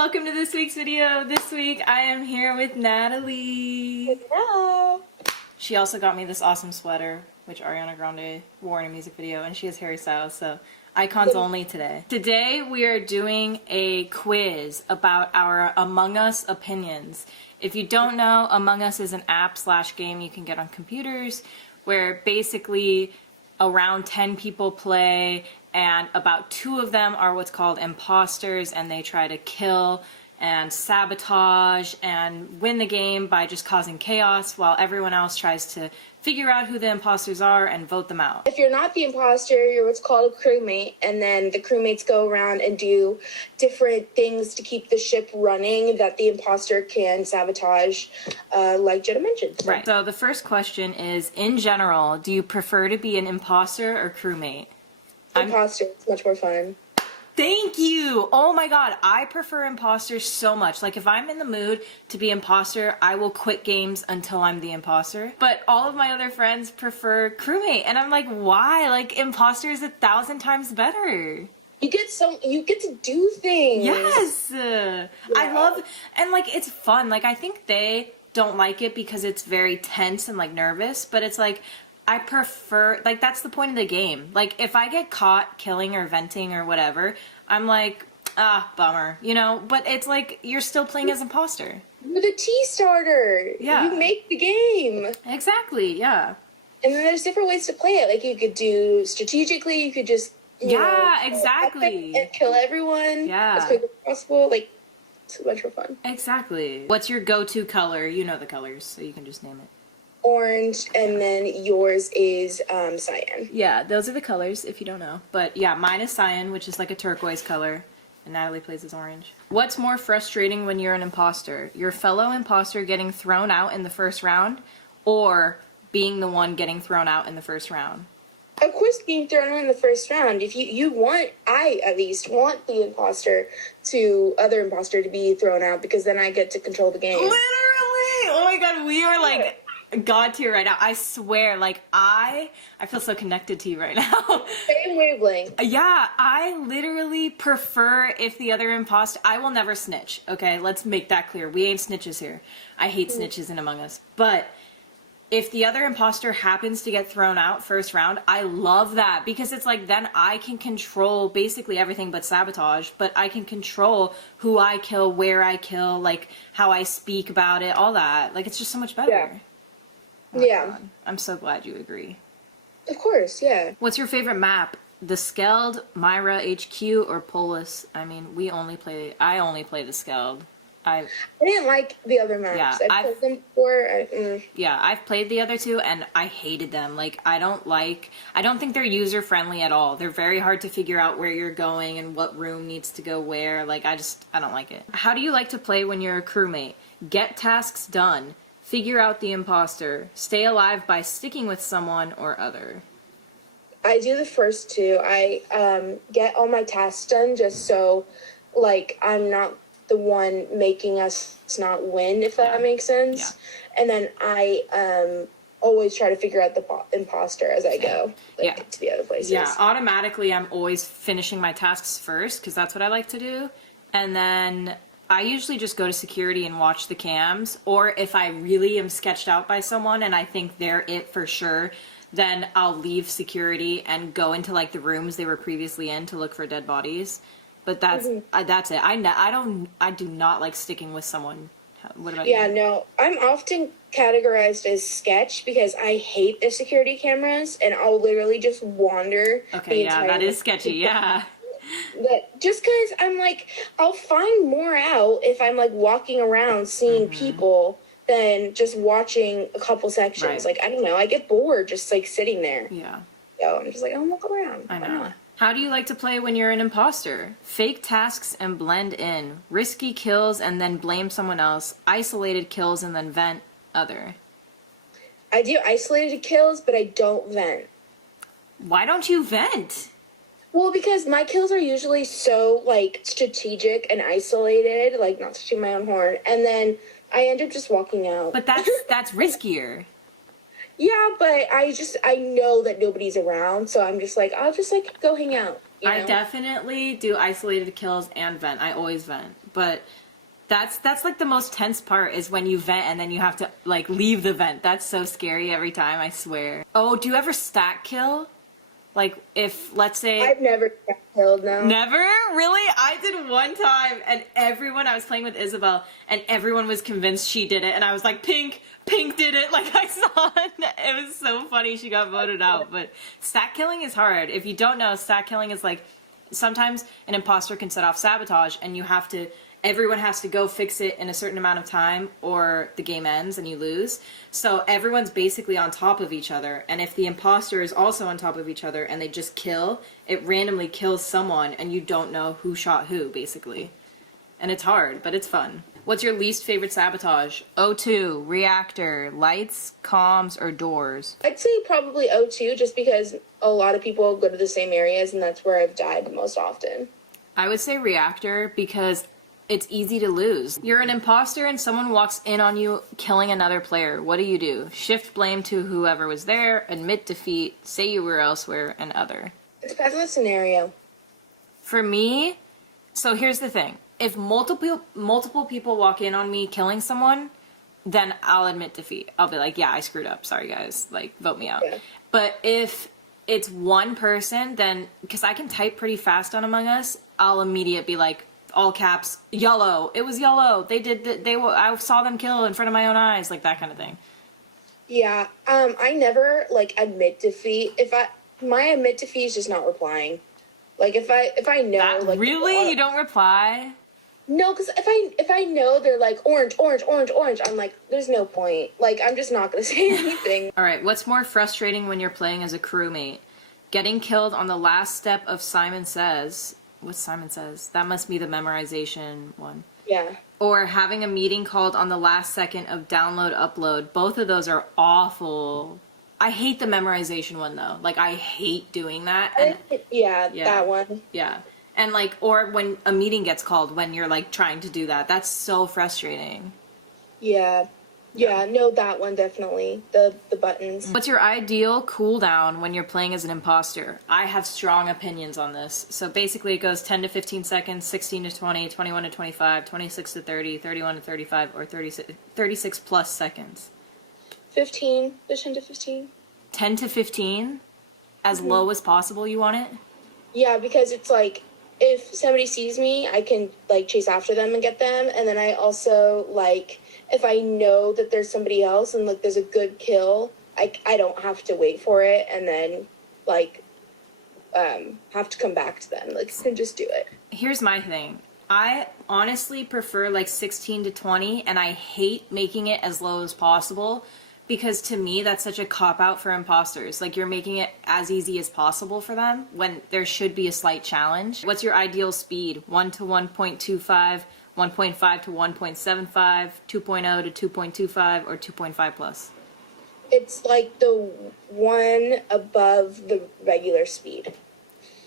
welcome to this week's video. This week I am here with Natalie. Hello. She also got me this awesome sweater, which Ariana Grande wore in a music video, and she has Harry Styles, so icons only today. Today we are doing a quiz about our Among Us opinions. If you don't know, Among Us is an app/game you can get on computers where basically around 10 people play, and about 2 of them are what's called imposters, and they try to kill and sabotage and win the game by just causing chaos, while everyone else tries to figure out who the imposters are and vote them out. If you're not the imposter, you're what's called a crewmate, and then the crewmates go around and do different things to keep the ship running that the imposter can sabotage, like Jenna mentioned. Right. So the first question is, in general, do you prefer to be an imposter or crewmate? Imposter. It's much more fun. Thank you! Oh my god, I prefer imposters so much. Like, if I'm in the mood to be imposter, I will quit games until I'm the imposter. But all of my other friends prefer crewmate, and I'm like, why? Like, imposter is 1,000 times better. You get to do things. Yes! Yeah. I love, and like, it's fun. Like, I think they don't like it because it's very tense and like nervous, but it's like, I prefer, like, that's the point of the game. Like, if I get caught killing or venting or whatever, I'm like, bummer, you know? But it's like, you're still playing as imposter. You're the tea starter. Yeah. You make the game. Exactly, yeah. And then there's different ways to play it. Like, you could do strategically, you could just, you know, exactly. And kill everyone. Yeah. As quick as possible. Like, it's so much more fun. Exactly. What's your go-to color? You know the colors, so you can just name it. Orange, and then yours is cyan. Yeah, those are the colors, if you don't know. But yeah, mine is cyan, which is like a turquoise color, and Natalie plays as orange. What's more frustrating when you're an imposter? Your fellow imposter getting thrown out in the first round, or being the one getting thrown out in the first round? Of course, being thrown out in the first round. If you want, I at least want the other imposter to be thrown out, because then I get to control the game. Literally! Oh my god, we are like God tier right now. I swear, like, I feel so connected to you right now. Same wavelength. Yeah, I literally prefer if the other imposter... I will never snitch, okay? Let's make that clear. We ain't snitches here. I hate snitches in Among Us. But if the other imposter happens to get thrown out first round, I love that, because it's like, then I can control basically everything but sabotage, but I can control who I kill, where I kill, like, how I speak about it, all that. Like, it's just so much better. Yeah. Oh, Yeah. God. I'm so glad you agree. Of course, yeah. What's your favorite map? The Skeld, Myra HQ, or Polis? I mean, I only play the Skeld. I didn't like the other maps. Yeah, I've played them before. Yeah, I've played the other 2, and I hated them. Like, I don't think they're user-friendly at all. They're very hard to figure out where you're going and what room needs to go where. Like, I don't like it. How do you like to play when you're a crewmate? Get tasks done. Figure out the imposter. Stay alive by sticking with someone or other. I do the first 2. I get all my tasks done just so, like, I'm not the one making us not win, if that makes sense. Yeah. And then I always try to figure out the imposter as I go, like, to the other places. Yeah, automatically I'm always finishing my tasks first, because that's what I like to do. And then I usually just go to security and watch the cams, or if I really am sketched out by someone and I think they're it for sure, then I'll leave security and go into, like, the rooms they were previously in to look for dead bodies. But that's it. I do not like sticking with someone. What about you? Yeah, no, I'm often categorized as sketch because I hate the security cameras, and I'll literally just wander. Okay, yeah, that is sketchy, yeah. But just because I'm like, I'll find more out if I'm, like, walking around seeing people than just watching a couple sections. Right. Like, I don't know, I get bored just, like, sitting there. Yeah. So I'm just like, I'll walk around. I know. How do you like to play when you're an imposter? Fake tasks and blend in. Risky kills and then blame someone else. Isolated kills and then vent other. I do isolated kills, but I don't vent. Why don't you vent? Well, because my kills are usually so, like, strategic and isolated, like, not touching my own horn, and then I end up just walking out. But that's riskier. Yeah, but I know that nobody's around, so I'm just like, I'll just, like, go hang out. You know? I definitely do isolated kills and vent. I always vent, but that's like the most tense part is when you vent and then you have to like leave the vent. That's so scary every time, I swear. Oh, do you ever stack kill? Like if, let's say... I've never got killed, no. Never? Really? I did one time and I was playing with Isabel and everyone was convinced she did it and I was like, Pink did it. Like I saw it. It was so funny she got voted out. But stack killing is hard. If you don't know, stack killing is like, sometimes an imposter can set off sabotage and everyone has to go fix it in a certain amount of time or the game ends and you lose. So everyone's basically on top of each other. And if the imposter is also on top of each other and they just kill, it randomly kills someone and you don't know who shot who, basically. And it's hard, but it's fun. What's your least favorite sabotage? O2, Reactor, lights, comms, or doors? I'd say probably O2 just because a lot of people go to the same areas and that's where I've died most often. I would say Reactor because it's easy to lose. You're an imposter and someone walks in on you killing another player. What do? Shift blame to whoever was there, admit defeat, say you were elsewhere, and other. It depends on the scenario. For me, so here's the thing. If multiple people walk in on me killing someone, then I'll admit defeat. I'll be like, yeah, I screwed up. Sorry, guys. Like, vote me out. Yeah. But if it's one person, then, because I can type pretty fast on Among Us, I'll immediately be like, all caps, yellow. It was yellow. I saw them kill in front of my own eyes, like that kind of thing. Yeah. I never like admit defeat. My admit defeat is just not replying. Like if I know that, like really you don't reply. No, because if I know they're like orange, I'm like, there's no point. Like I'm just not gonna say anything. All right. What's more frustrating when you're playing as a crewmate? Getting killed on the last step of Simon Says. What's Simon Says? That must be the memorization one. Yeah. Or having a meeting called on the last second of download, upload. Both of those are awful. I hate the memorization one, though. Like, I hate doing that. And, yeah, that one. Yeah. And, like, or when a meeting gets called when you're, like, trying to do that. That's so frustrating. Yeah. Yeah, no, that one definitely. The buttons. What's your ideal cooldown when you're playing as an imposter? I have strong opinions on this. So basically it goes 10 to 15 seconds, 16 to 20, 21 to 25, 26 to 30, 31 to 35, or 36 plus seconds. 15. The 10 to 15. 10 to 15? As low as possible you want it? Yeah, because it's like, if somebody sees me, I can, like, chase after them and get them. And then I also, like... if I know that there's somebody else and like there's a good kill, I don't have to wait for it and then like have to come back to them. Like I can just do it. Here's my thing. I honestly prefer like 16 to 20 and I hate making it as low as possible because to me that's such a cop-out for imposters. Like you're making it as easy as possible for them when there should be a slight challenge. What's your ideal speed? 1 to 1.25, 1.5 to 1.75, 2.0 to 2.25, or 2.5 plus? It's like the one above the regular speed.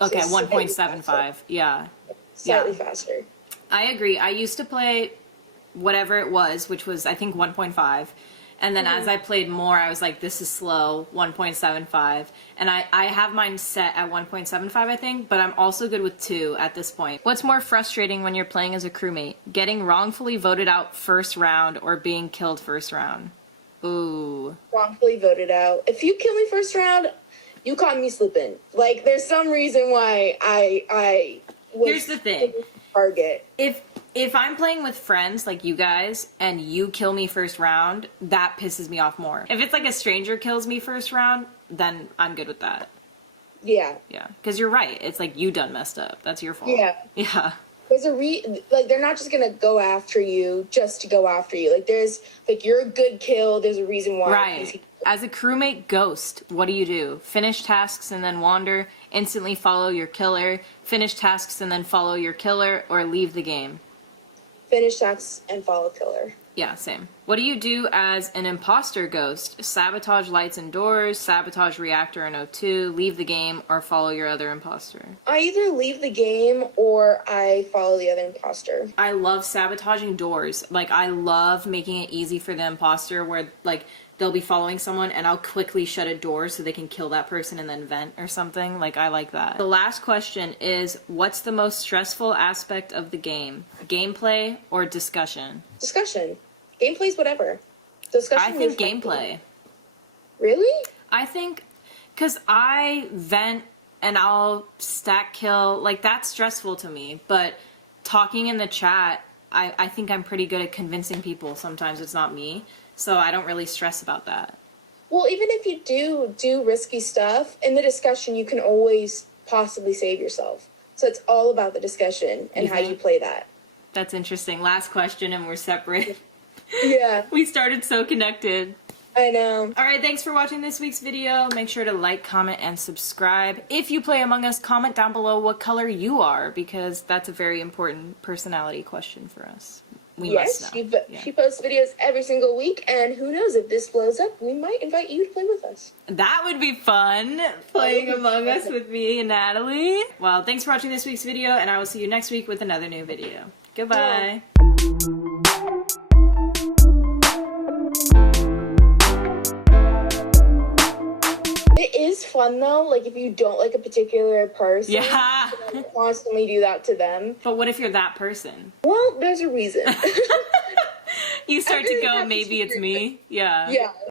Okay, so 1.75, yeah. Slightly faster. I agree. I used to play whatever it was, which was, I think, 1.5. And then as I played more, I was like, this is slow, 1.75. And I have mine set at 1.75, I think, but I'm also good with 2 at this point. What's more frustrating when you're playing as a crewmate? Getting wrongfully voted out first round or being killed first round? Ooh. Wrongfully voted out. If you kill me first round, you caught me slipping. Like, there's some reason why I was... Here's the thing. Target. If I'm playing with friends like you guys and you kill me first round, that pisses me off more. If it's like a stranger kills me first round, then I'm good with that. Yeah. Yeah. Because you're right. It's like you done messed up. That's your fault. Yeah. Yeah. There's like, they're not just gonna go after you just to go after you. Like, there's, like, you're a good kill, there's a reason why. Right. As a crewmate ghost, what do? Finish tasks and then wander, instantly follow your killer, finish tasks and then follow your killer, or leave the game? Finish tasks and follow killer. Yeah, same. What do you do as an imposter ghost? Sabotage lights and doors, sabotage reactor and O2, leave the game, or follow your other imposter? I either leave the game or I follow the other imposter. I love sabotaging doors. Like, I love making it easy for the imposter where, like, they'll be following someone and I'll quickly shut a door so they can kill that person and then vent or something. Like, I like that. The last question is, what's the most stressful aspect of the game? Gameplay or discussion? Discussion. Gameplay's whatever. Discussion. I think gameplay. Really? I think, because I vent and I'll stack kill, like, that's stressful to me. But talking in the chat, I think I'm pretty good at convincing people sometimes it's not me. So I don't really stress about that. Well, even if you do risky stuff, in the discussion you can always possibly save yourself. So it's all about the discussion and how you play that. That's interesting. Last question and we're separate. Yeah. We started so connected. I know. Alright, thanks for watching this week's video. Make sure to like, comment, and subscribe. If you play Among Us, comment down below what color you are, because that's a very important personality question for us. We must know. She posts videos every single week, and who knows, if this blows up, we might invite you to play with us. That would be fun, playing Among Us with me and Natalie. Well, thanks for watching this week's video, and I will see you next week with another new video. Goodbye. It is fun though, like if you don't like a particular person, Yeah. you constantly do that to them. But what if you're that person? Well, there's a reason. You start to Everything go, happens maybe for it's a me. Yeah. Yeah.